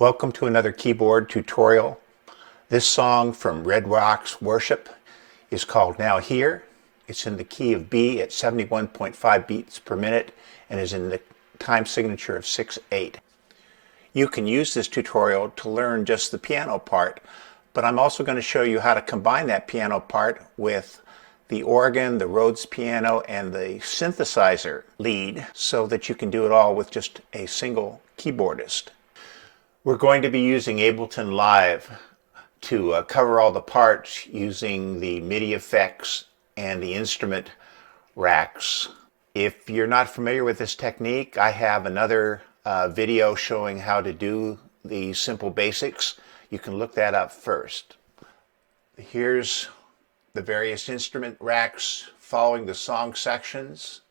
Welcome to another keyboard tutorial. This song from Red Rocks Worship is called Now Here. It's in the key of B at 71.5 beats per minute and is in the time signature of 6/8. You can use this tutorial to learn just the piano part, but I'm also going to show you how to combine that piano part with the organ, the Rhodes piano, and the synthesizer lead so that you can do it all with just a single keyboardist. We're going to be using Ableton Live to cover all the parts using the MIDI effects and the instrument racks. If you're not familiar with this technique, I have another video showing how to do the simple basics. You can look that up first. Here's the various instrument racks following the song sections,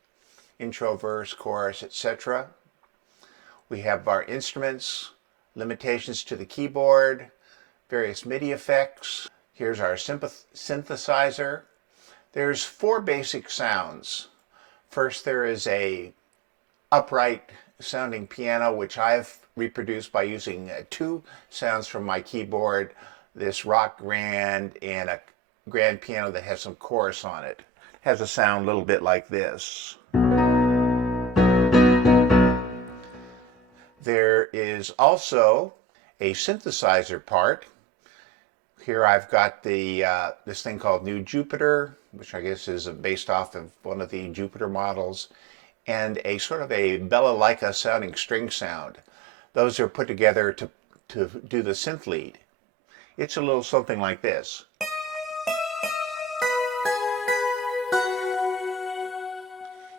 intro, verse, chorus, etc. We have our instruments, limitations to the keyboard, various MIDI effects. Here's our synthesizer. There's four basic sounds. First, there is a upright sounding piano, which I've reproduced by using two sounds from my keyboard, this rock grand and a grand piano that has some chorus on it. It has a sound a little bit like this. There is also a synthesizer part. Here I've got the this thing called New Jupiter, which I guess is based off of one of the Jupiter models, and a sort of a balalaika sounding string sound. Those are put together to do the synth lead. It's a little something like this.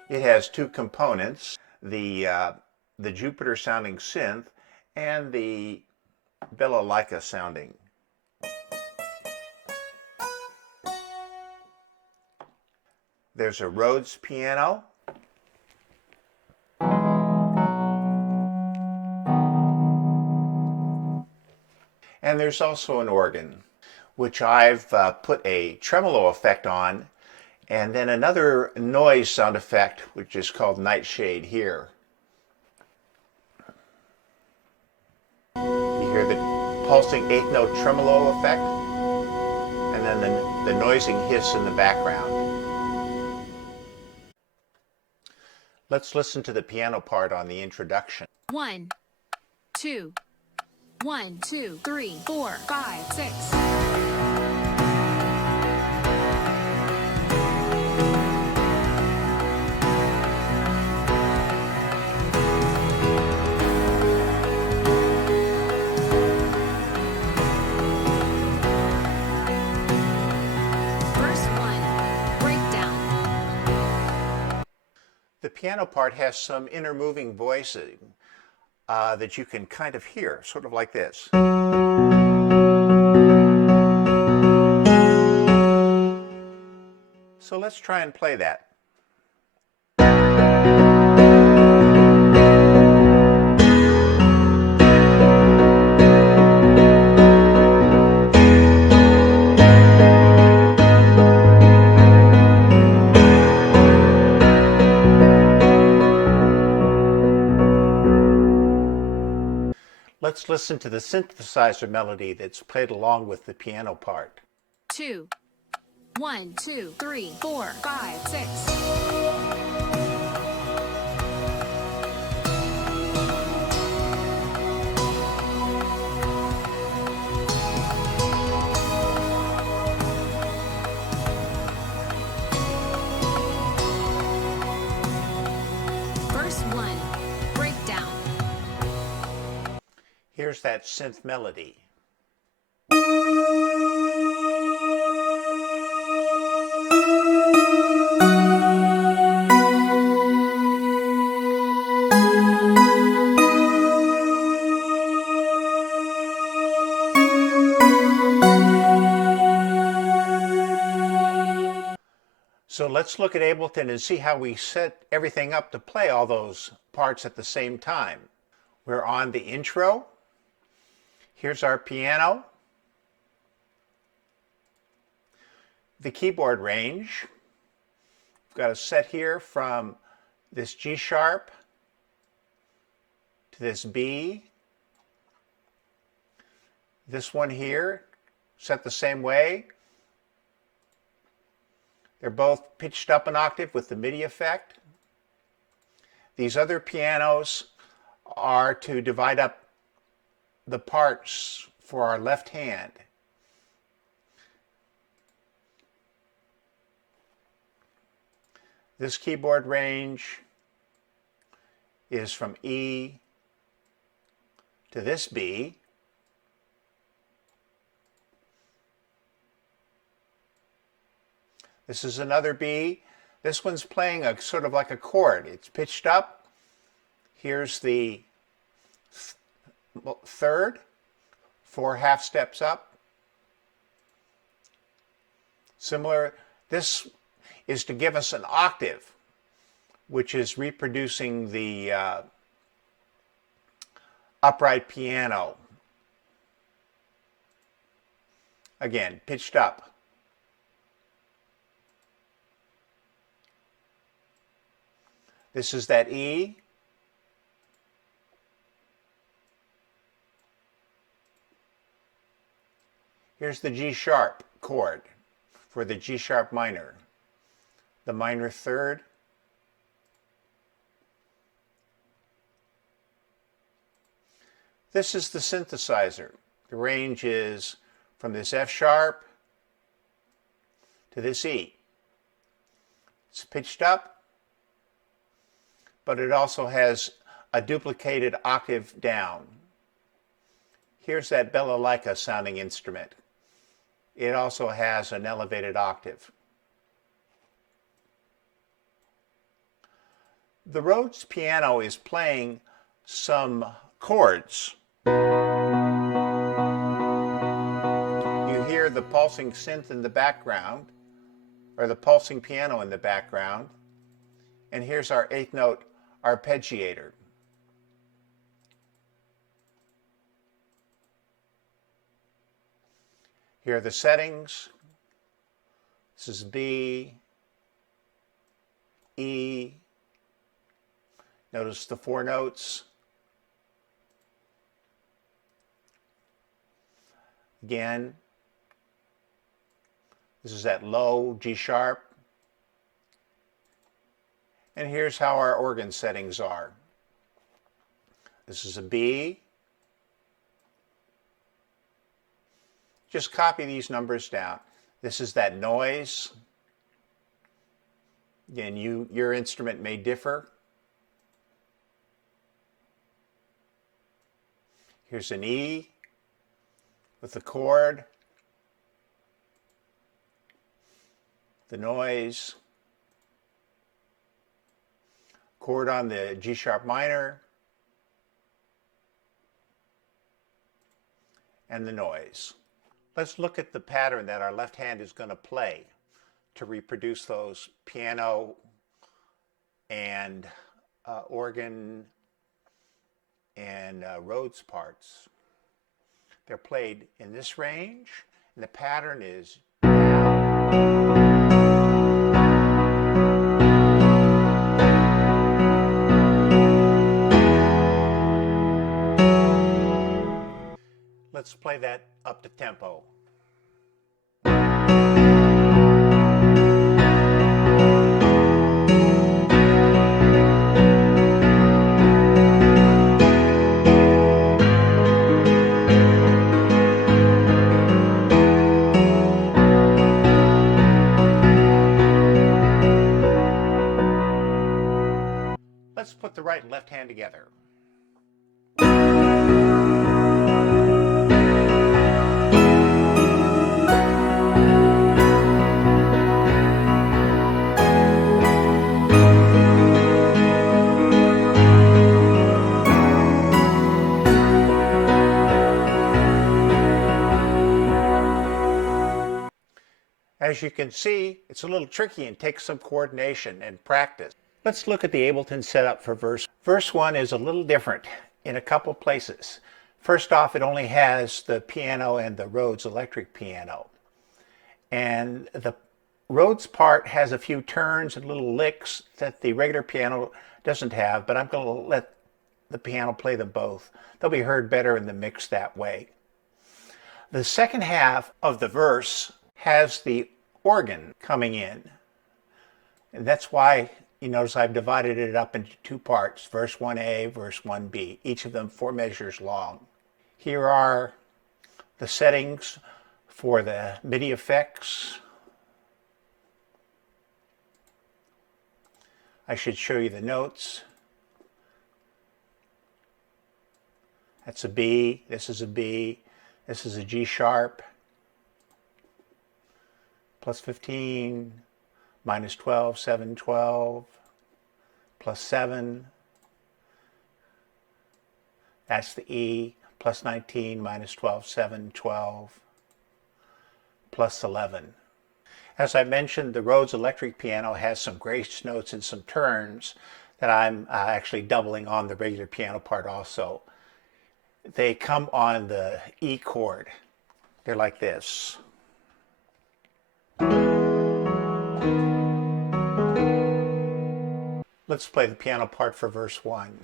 It has two components, the Jupiter sounding synth and the balalaika sounding. There's a Rhodes piano. And there's also an organ, which I've put a tremolo effect on, and then another noise sound effect, which is called Nightshade here. You hear the pulsing eighth note tremolo effect, and then the noising hiss in the background. Let's listen to the piano part on the introduction. 1, 2, 1, 2, 3, 4, 5, 6. The piano part has some intermoving voicing that you can kind of hear, sort of like this. So let's try and play that. Let's listen to the synthesizer melody that's played along with the piano part. 2, 1, 2, 3, 4, 5, 6. Verse 1, breakdown. Here's that synth melody. So let's look at Ableton and see how we set everything up to play all those parts at the same time. We're on the intro. Here's our piano. The keyboard range. We've got a set here from this G sharp to this B This one here, set the same way. They're both pitched up an octave with the MIDI effect. These other pianos are to divide up the parts for our left hand. This keyboard range is from E to this B. This is another B. This one's playing a sort of like a chord. It's pitched up. Here's the third, 4 half steps up. Similar, this is to give us an octave, which is reproducing the upright piano. Again, pitched up. This is that E. Here's the G sharp chord for the G sharp minor. The minor third. This is the synthesizer. The range is from this F sharp to this E. It's pitched up, but it also has a duplicated octave down. Here's that balalaika sounding instrument. It also has an elevated octave. The Rhodes piano is playing some chords. You hear the pulsing synth in the background, or the pulsing piano in the background. And here's our 8th note arpeggiator. Here are the settings. This is B, E. Notice the 4 notes. Again, this is that low G sharp. And here's how our organ settings are. This is a B. Just copy these numbers down. This is that noise. Again, your instrument may differ. Here's an E with the chord, the noise, chord on the G sharp minor, and the noise. Let's look at the pattern that our left hand is going to play to reproduce those piano and organ and Rhodes parts. They're played in this range, and the pattern is Let's play that up to tempo. Let's put the right and left hand together. As you can see, it's a little tricky and takes some coordination and practice. Let's look at the Ableton setup for verse. Verse 1 is a little different in a couple places. First off, it only has the piano and the Rhodes electric piano. And the Rhodes part has a few turns and little licks that the regular piano doesn't have, but I'm going to let the piano play them both. They'll be heard better in the mix that way. The second half of the verse has the organ coming in. And that's why you notice I've divided it up into two parts, verse 1a, verse 1b, each of them 4 measures long. Here are the settings for the MIDI effects. I should show you the notes. That's a B, this is a B, this is a G sharp, plus 15, minus 12, 7, 12, plus 7, that's the E, plus 19, minus 12, 7, 12, plus 11. As I mentioned, the Rhodes electric piano has some grace notes and some turns that I'm actually doubling on the regular piano part also. They come on the E chord. They're like this. Let's play the piano part for verse 1.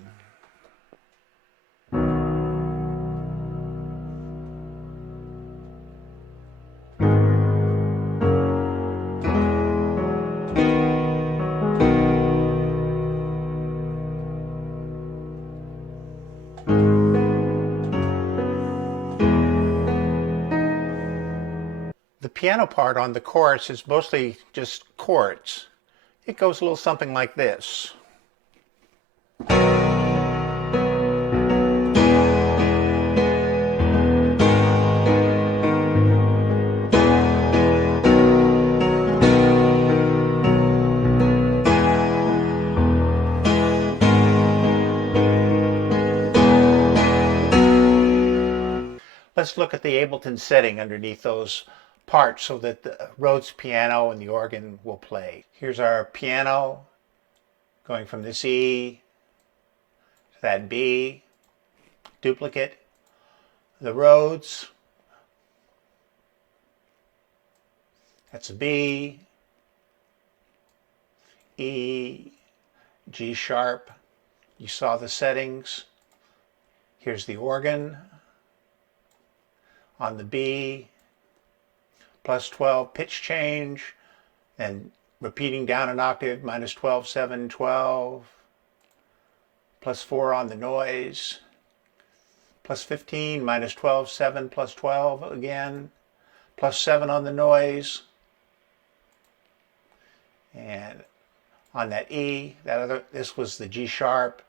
The piano part on the chorus is mostly just chords. It goes a little something like this. Let's look at the Ableton setting underneath those parts so that the Rhodes piano and the organ will play. Here's our piano going from this E to that B, duplicate. The Rhodes, that's a B, E, G sharp. You saw the settings. Here's the organ on the B, plus 12 pitch change, and repeating down an octave, minus 12, 7, 12, plus 4 on the noise, plus 15, minus 12, 7, plus 12 again, plus 7 on the noise, and on that E, this was the G sharp,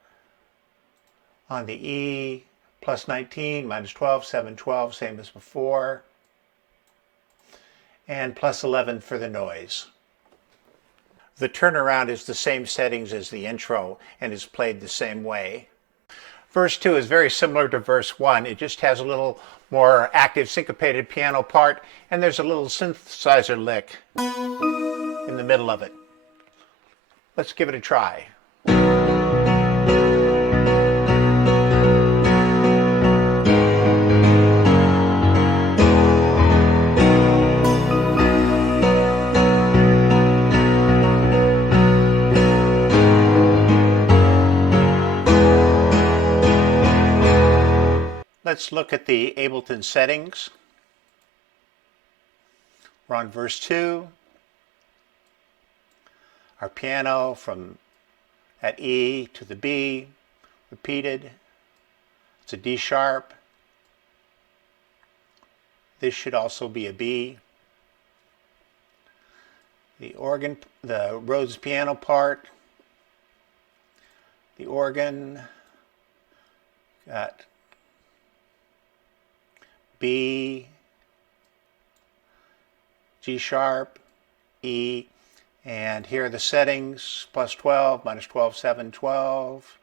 on the E, plus 19, minus 12, 7, 12, same as before, and plus 11 for the noise. The turnaround is the same settings as the intro and is played the same way. Verse 2 is very similar to verse 1. It just has a little more active syncopated piano part, and there's a little synthesizer lick in the middle of it. Let's give it a try. Let's look at the Ableton settings. We're on verse 2. Our piano from at E to the B, repeated. It's a D sharp. This should also be a B. The organ, the Rhodes piano part, the organ, got B, G sharp, E, and here are the settings, plus 12, minus 12, 7, 12,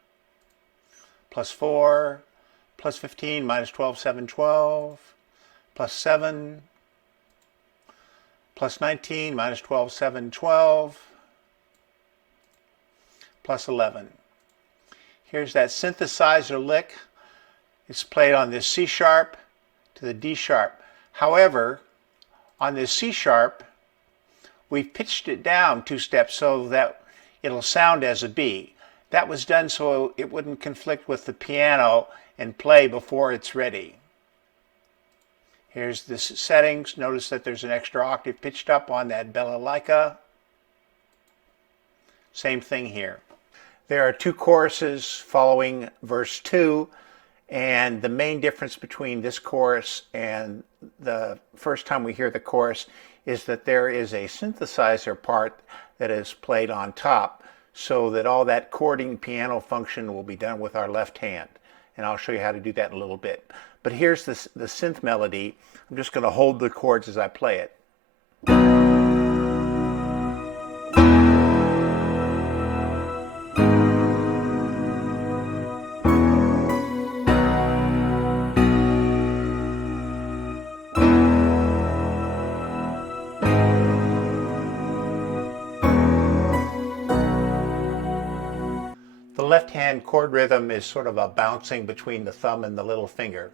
plus 4, plus 15, minus 12, 7, 12, plus 7, plus 19, minus 12, 7, 12, plus 11. Here's that synthesizer lick. It's played on this C sharp to the D sharp. However, on this C sharp, we've pitched it down 2 steps so that it'll sound as a B. That was done so it wouldn't conflict with the piano and play before it's ready. Here's the settings. Notice that there's an extra octave pitched up on that balalaika. Same thing here. There are two choruses following verse 2, and the main difference between this chorus and the first time we hear the chorus is that there is a synthesizer part that is played on top, so that all that chording piano function will be done with our left hand. And I'll show you how to do that in a little bit. But here's the synth melody. I'm just going to hold the chords as I play it. The left hand chord rhythm is sort of a bouncing between the thumb and the little finger.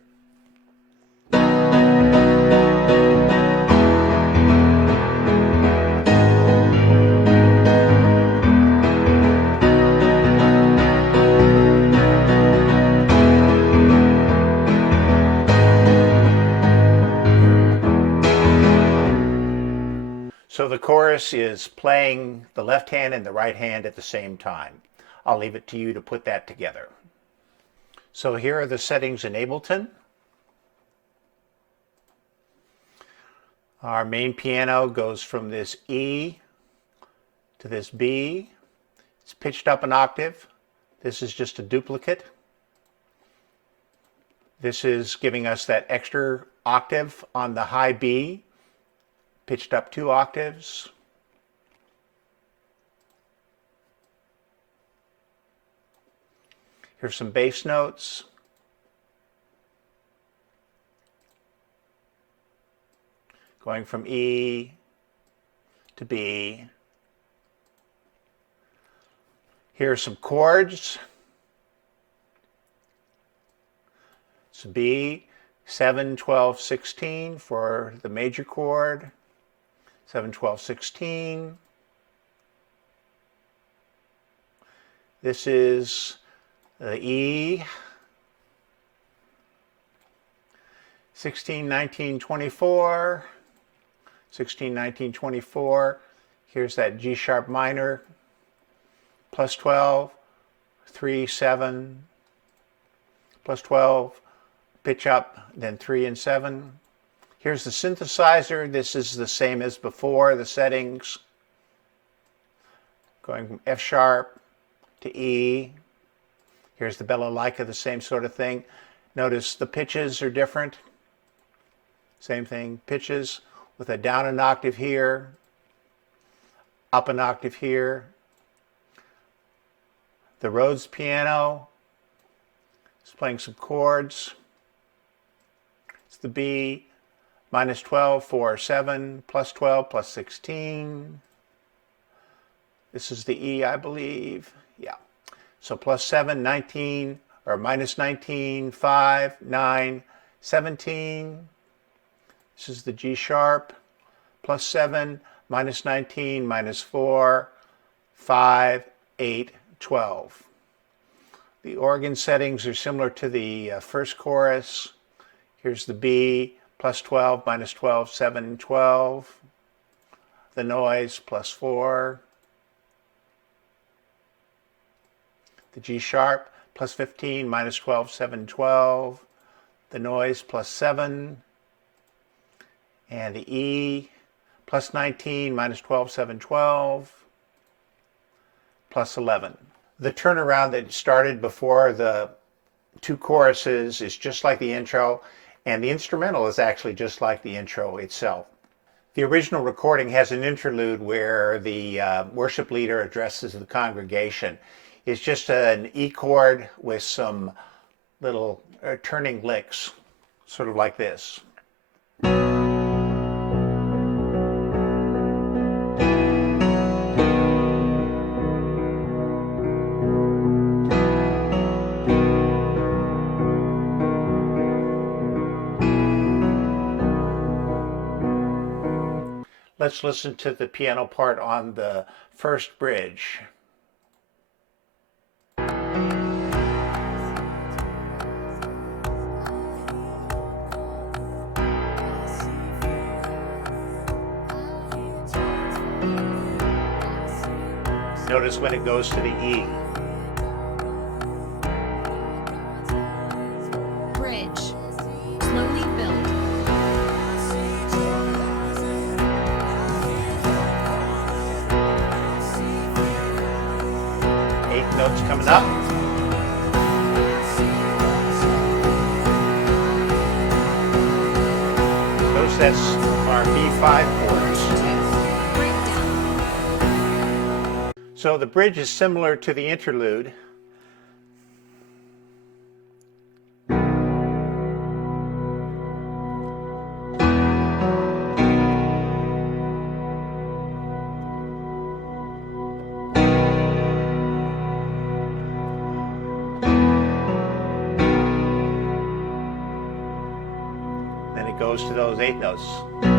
So the chorus is playing the left hand and the right hand at the same time. I'll leave it to you to put that together. So here are the settings in Ableton. Our main piano goes from this E to this B. It's pitched up an octave. This is just a duplicate. This is giving us that extra octave on the high B, pitched up 2 octaves. Here's some bass notes. Going from E to B. Here are some chords. It's B, 7, 12, 16 for the major chord. 7, 12, 16. This is the E, 16, 19, 24, 16, 19, 24. Here's that G sharp minor, plus 12, 3, 7, plus 12, pitch up, then 3 and 7. Here's the synthesizer. This is the same as before, the settings. Going from F sharp to E. Here's the balalaika, the same sort of thing. Notice the pitches are different. Same thing, pitches with a down an octave here, up an octave here. The Rhodes piano is playing some chords. It's the B, minus 12, 4, 7, plus 12, plus 16. This is the E, I believe. Yeah. So plus 7, 19, or minus 19, 5, 9, 17. This is the G sharp, plus 7, minus 19, minus 4, 5, 8, 12. The organ settings are similar to the first chorus. Here's the B, plus 12, minus 12, 7, 12. The noise, plus 4. The G sharp, plus 15, minus 12, 7, 12. The noise, plus 7. And the E, plus 19, minus 12, 7, 12. Plus 11. The turnaround that started before the two choruses is just like the intro, and the instrumental is actually just like the intro itself. The original recording has an interlude where the worship leader addresses the congregation. It's just an E chord with some little turning licks, sort of like this. Let's listen to the piano part on the first bridge. Notice when it goes to the E. Bridge. Slowly build. Eighth notes coming up. Notice that's our B5 chords. So the bridge is similar to the interlude. Then it goes to those eighth notes. You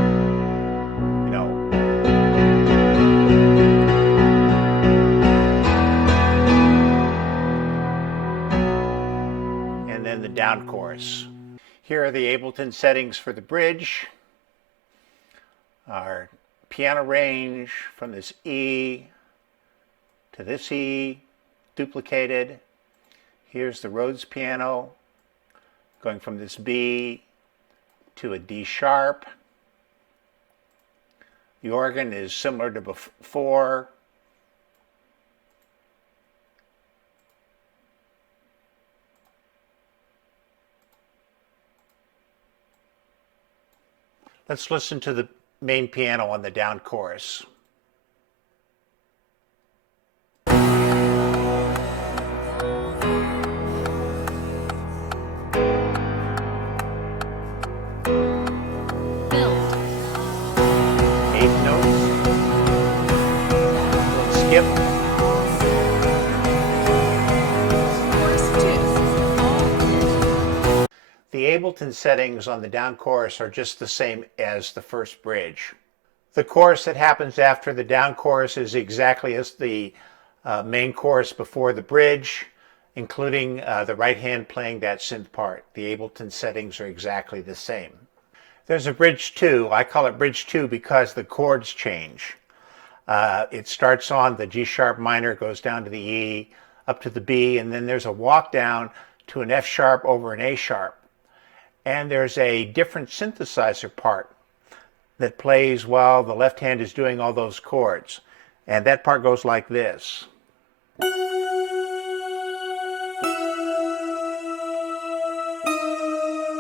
know. And then the down chorus. Here are the Ableton settings for the bridge. Our piano range from this E to this E, duplicated. Here's the Rhodes piano going from this B to a D sharp. The organ is similar to before. Let's listen to the main piano on the down chorus. Eighth notes. Skip. The Ableton settings on the down chorus are just the same as the first bridge. The chorus that happens after the down chorus is exactly as the main chorus before the bridge, including the right hand playing that synth part. The Ableton settings are exactly the same. There's a bridge 2. I call it bridge 2 because the chords change. It starts on the G sharp minor, goes down to the E, up to the B, and then there's a walk down to an F sharp over an A sharp. And there's a different synthesizer part that plays while the left hand is doing all those chords. And that part goes like this.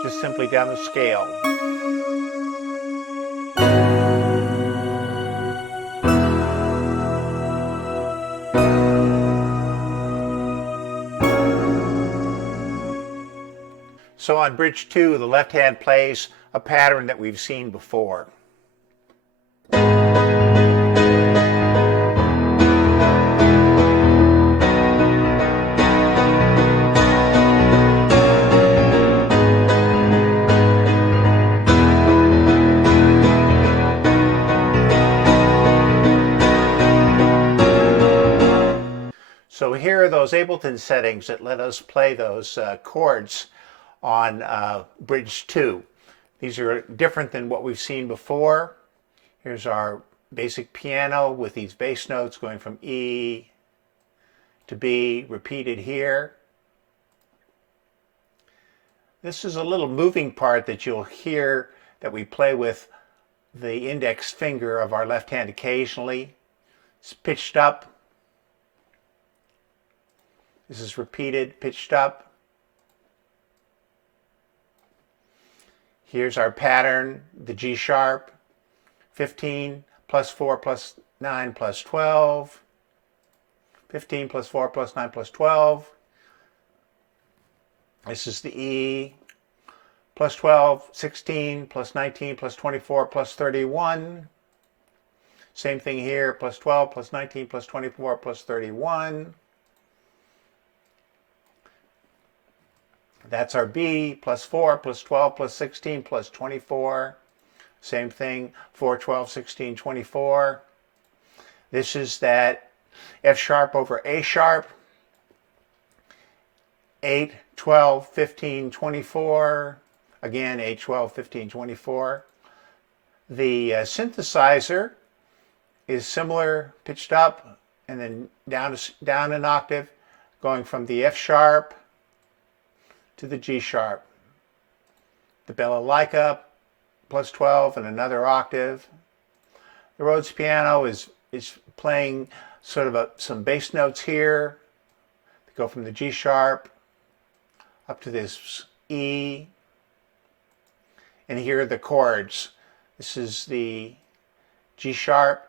Just simply down the scale. So on bridge 2, the left hand plays a pattern that we've seen before. So here are those Ableton settings that let us play those chords on bridge 2. These are different than what we've seen before. Here's our basic piano with these bass notes going from E to B, repeated here. This is a little moving part that you'll hear that we play with the index finger of our left hand occasionally. It's pitched up. This is repeated, pitched up. Here's our pattern, the G sharp, 15 plus 4 plus 9 plus 12, 15 plus 4 plus 9 plus 12. This is the E, plus 12, 16, plus 19, plus 24, plus 31. Same thing here, plus 12, plus 19, plus 24, plus 31. That's our B, plus 4, plus 12, plus 16, plus 24. Same thing, 4, 12, 16, 24. This is that F sharp over A sharp. 8, 12, 15, 24. Again, 8, 12, 15, 24. The synthesizer is similar, pitched up, and then down an octave, going from the F sharp to the G sharp. The balalaika plus 12 and another octave. The Rhodes piano is playing sort of some bass notes here. They go from the G sharp up to this E. And here are the chords. This is the G sharp,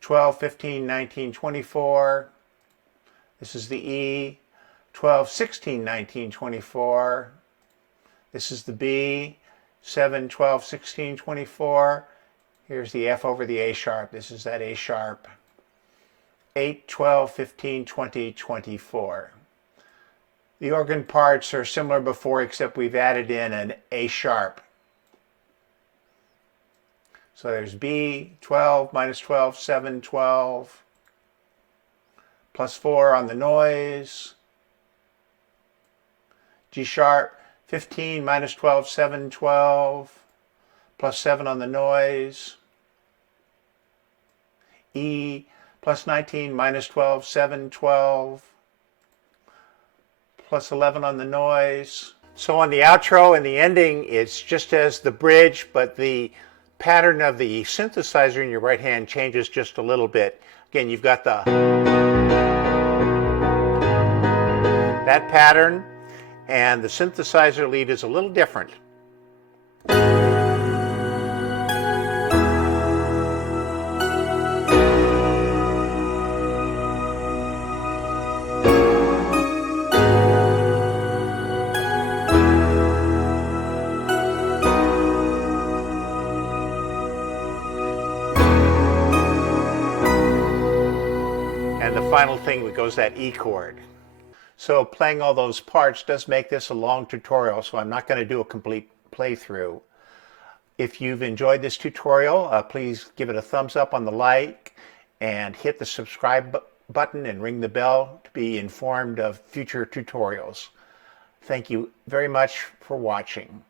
12, 15, 19, 24. This is the E, 12, 16, 19, 24. This is the B, 7, 12, 16, 24. Here's the F over the A sharp. This is that A sharp. 8, 12, 15, 20, 24. The organ parts are similar before, except we've added in an A sharp. So there's B, 12, minus 12, 7, 12, plus 4 on the noise. G sharp, 15, minus 12, 7, 12, plus 7 on the noise. E, plus 19, minus 12, 7, 12, plus 11 on the noise. So on the outro and the ending, it's just as the bridge, but the pattern of the synthesizer in your right hand changes just a little bit. Again, you've got that pattern, and the synthesizer lead is a little different. And the final thing that goes that E chord. So playing all those parts does make this a long tutorial, so I'm not going to do a complete playthrough. If you've enjoyed this tutorial, please give it a thumbs up on the like and hit the subscribe button and ring the bell to be informed of future tutorials. Thank you very much for watching.